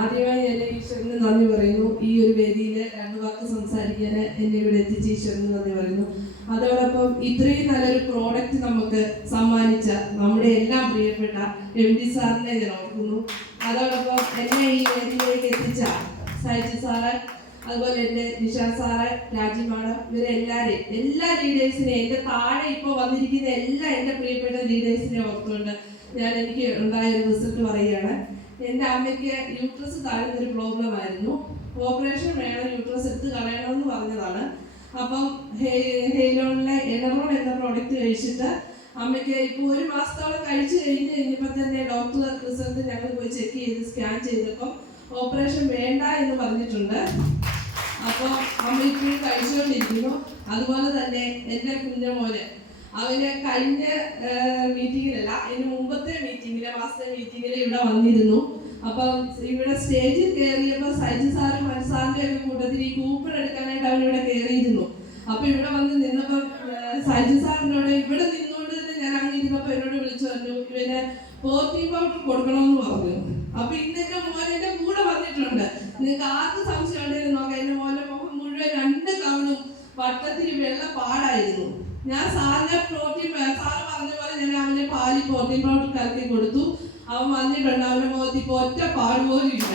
ആദ്യമായി എന്നെ ഈശ്വരന് നന്ദി പറയുന്നു. ഈ ഒരു വേദിയിൽ 2 വാക്ക് സംസാരിക്കാൻ എന്നെ ഇവിടെ എത്തിച്ച ഈശ്വരന് നന്ദി പറയുന്നു. അതോടൊപ്പം ഇത്രയും നല്ലൊരു പ്രോഡക്റ്റ് നമുക്ക് സമ്മാനിച്ച നമ്മുടെ എല്ലാം പ്രിയപ്പെട്ട MD സാറിനെ ഞാൻ ഓർക്കുന്നു. അതോടൊപ്പം എന്നെ ഈ വേദിയിലേക്ക് എത്തിച്ച സൈജി സാറ്, അതുപോലെ എൻ്റെ നിഷാ സാറ്, രാജി മാഡം, ഇവരെല്ലാവരെയും എല്ലാ ലീഡേഴ്സിനെയും എൻ്റെ താഴെ ഇപ്പോൾ വന്നിരിക്കുന്ന എല്ലാ എൻ്റെ പ്രിയപ്പെട്ട ലീഡേഴ്സിനെ ഓർത്തുകൊണ്ട് എനിക്ക് ഉണ്ടായ റിസൾട്ട് പറയുകയാണ്. എൻ്റെ അമ്മയ്ക്ക് യൂട്രസ് താഴ്ന്നൊരു പ്രോബ്ലം ആയിരുന്നു. ഓപ്പറേഷൻ വേണം, യൂട്രസ് എടുത്ത് കളയണമെന്ന് പറഞ്ഞതാണ്. അപ്പം ഹെയ്ലോണിലെ എനറോൺ എന്ന പ്രോഡക്റ്റ് കഴിച്ചിട്ട് അമ്മയ്ക്ക് ഇപ്പോൾ 1 മാസത്തോളം കഴിച്ചു കഴിഞ്ഞപ്പോൾ തന്നെ ഡോക്ടർ റിസൾട്ട് ഞങ്ങൾ പോയി ചെക്ക് ചെയ്ത് സ്കാൻ ചെയ്തപ്പം ഓപ്പറേഷൻ വേണ്ട എന്ന് പറഞ്ഞിട്ടുണ്ട്. അപ്പോൾ അമ്മ ഇപ്പോഴും കഴിച്ചുകൊണ്ടിരിക്കുന്നു. അതുപോലെ തന്നെ എൻ്റെ കുഞ്ഞമോന് അവന് കഴിഞ്ഞ മീറ്റിങ്ങിലല്ല, അതിന് മുമ്പത്തെ മീറ്റിങ്ങിലെ മാസത്തെ മീറ്റിങ്ങിൽ ഇവിടെ വന്നിരുന്നു. അപ്പം ഇവിടെ സ്റ്റേജിൽ കയറിയപ്പോൾ സൈജി സാറും മനസാറിൻ്റെ ഒക്കെ കൂട്ടത്തിൽ ഈ കൂപ്പൺ എടുക്കാനായിട്ട് അവനിവിടെ കയറിയിരുന്നു. അപ്പം ഇവിടെ വന്ന് നിന്നപ്പം സൈജി സാറിനോട് ഇവിടെ നിന്നുകൊണ്ട് തന്നെ ഞാൻ അങ്ങ് ഇരുന്നപ്പോൾ എന്നോട് വിളിച്ചു പറഞ്ഞു, ഇവന് പ്രോട്ടീൻ പൗഡർ കൊടുക്കണമെന്ന് പറഞ്ഞു. അപ്പൊ ഇന്നെന്റെ മോൻ എൻ്റെ കൂടെ വന്നിട്ടുണ്ട്. നിങ്ങൾക്ക് ആർക്ക് സംശയം ഉണ്ടെങ്കിലും നോക്കാം, എൻ്റെ മോൻ്റെ മുഖം മുഴുവൻ 2 കവണും വട്ടത്തിൽ വെള്ള പാടായിരുന്നു. ഞാൻ സാറിന് പ്രോട്ടീൻ സാറ് പറഞ്ഞ പോലെ ഞാൻ അവൻ്റെ പാലിൽ പ്രോട്ടീൻ പൗഡർ കലക്കി കൊടുത്തു. അവൻ വന്നിട്ടുണ്ട്. അവൻ്റെ മുഖത്ത് ഇപ്പോൾ ഒറ്റ പാട് പോലും ഇല്ല.